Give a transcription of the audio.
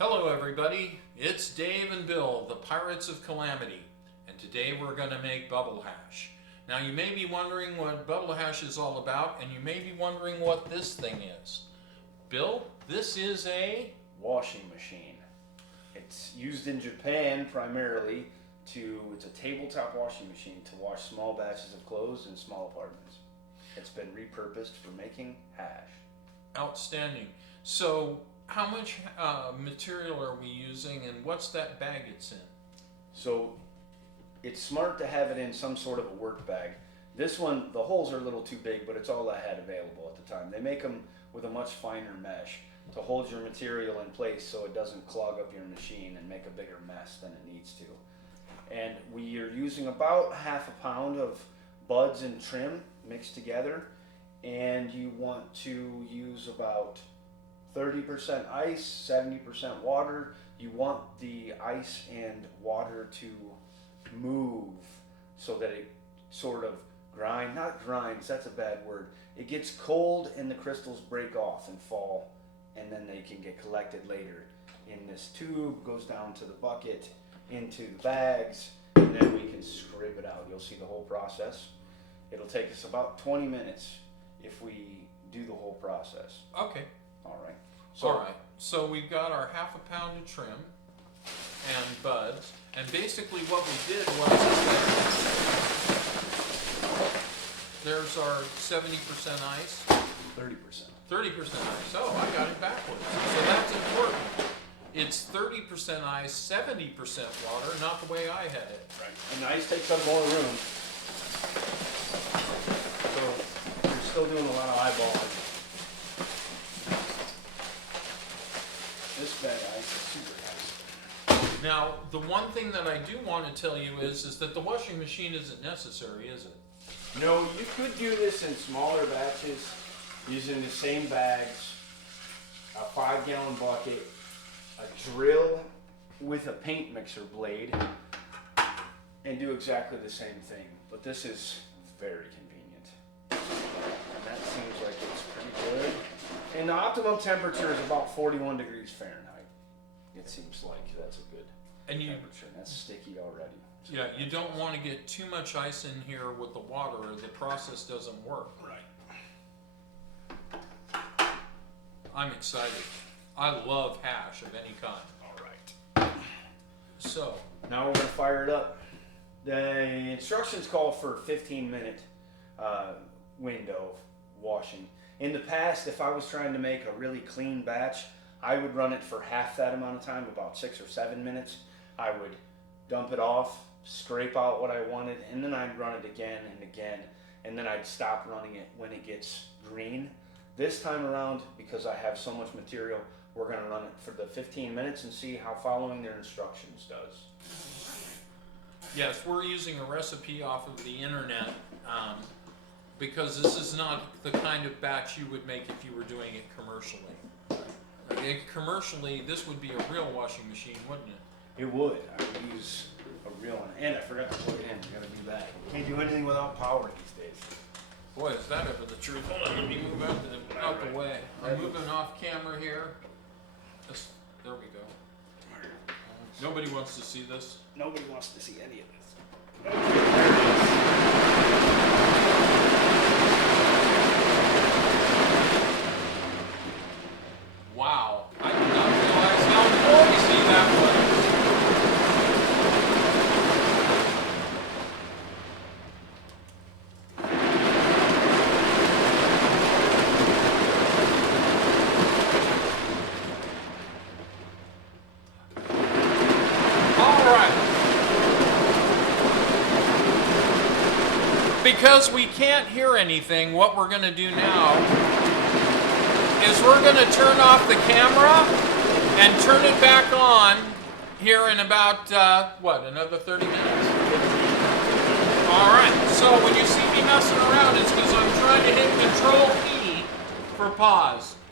Hello everybody, it's Dave and Bill, the Pirates of Calamity, and today we're going to make bubble hash. Now you may be wondering what bubble hash is all about, and you may be wondering what this thing is. Bill, this is a... washing machine. It's used in Japan primarily it's a tabletop washing machine to wash small batches of clothes in small apartments. It's been repurposed for making hash. Outstanding. So how much material are we using, and what's that bag it's in? So it's smart to have it in some sort of a work bag. This one, the holes are a little too big, but it's all I had available at the time. They make them with a much finer mesh to hold your material in place so it doesn't clog up your machine and make a bigger mess than it needs to. And we are using about half a pound of buds and trim mixed together, and you want to use about 30% ice, 70% water. You want the ice and water to move so that it sort of not grinds, that's a bad word. It gets cold and the crystals break off and fall, and then they can get collected later in this tube, goes down to the bucket, into the bags, and then we can scrape it out. You'll see the whole process. It'll take us about 20 minutes if we do the whole process. Okay. All right. Alright, so we've got our half a pound of trim and buds, and basically what we did was there's our 70% ice, 30%. 30% ice. Oh, I got it backwards. So that's important. It's 30% ice, 70% water, not the way I had it. Right. And the ice takes up more room. So you're still doing a lot of eyeballing. This bag of ice is super ice. Now, the one thing that I do want to tell you is that the washing machine isn't necessary, is it? No, you could do this in smaller batches using the same bags, a 5-gallon bucket, a drill with a paint mixer blade, and do exactly the same thing. But this is very convenient. And that seems like it's pretty good. And the optimum temperature is about 41 degrees Fahrenheit. It seems like that's a good temperature. And that's sticky already. So Yeah, you don't want to get too much ice in here with the water, or the process doesn't work. Right. I'm excited. I love hash of any kind. All right. So, Now we're going to fire it up. The instructions call for a 15-minute window of washing. In the past, if I was trying to make a really clean batch, I would run it for half that amount of time, about 6 or 7 minutes. I would dump it off, scrape out what I wanted, and then I'd run it again and again, and then I'd stop running it when it gets green. This time around, because I have so much material, we're going to run it for the 15 minutes and see how following their instructions does. yes, we're using a recipe off of the internet because this is not the kind of batch you would make if you were doing it commercially. Commercially, this would be a real washing machine, wouldn't it? It would. I would use a real one. And I forgot to plug it in. You gotta do that. Can't do anything without power these days. Boy, is that ever the truth. Hold on, let me move out the way. I'm moving off camera here. There we go. Nobody wants to see this. Nobody wants to see any of this. Okay, there it is. Wow, I did not realize how noisy that was. All right. Because we can't hear anything, what we're going to do now is we're going to turn off the camera and turn it back on here in about, another 30 minutes? All right, so when you see me messing around, it's because I'm trying to hit Control E for pause.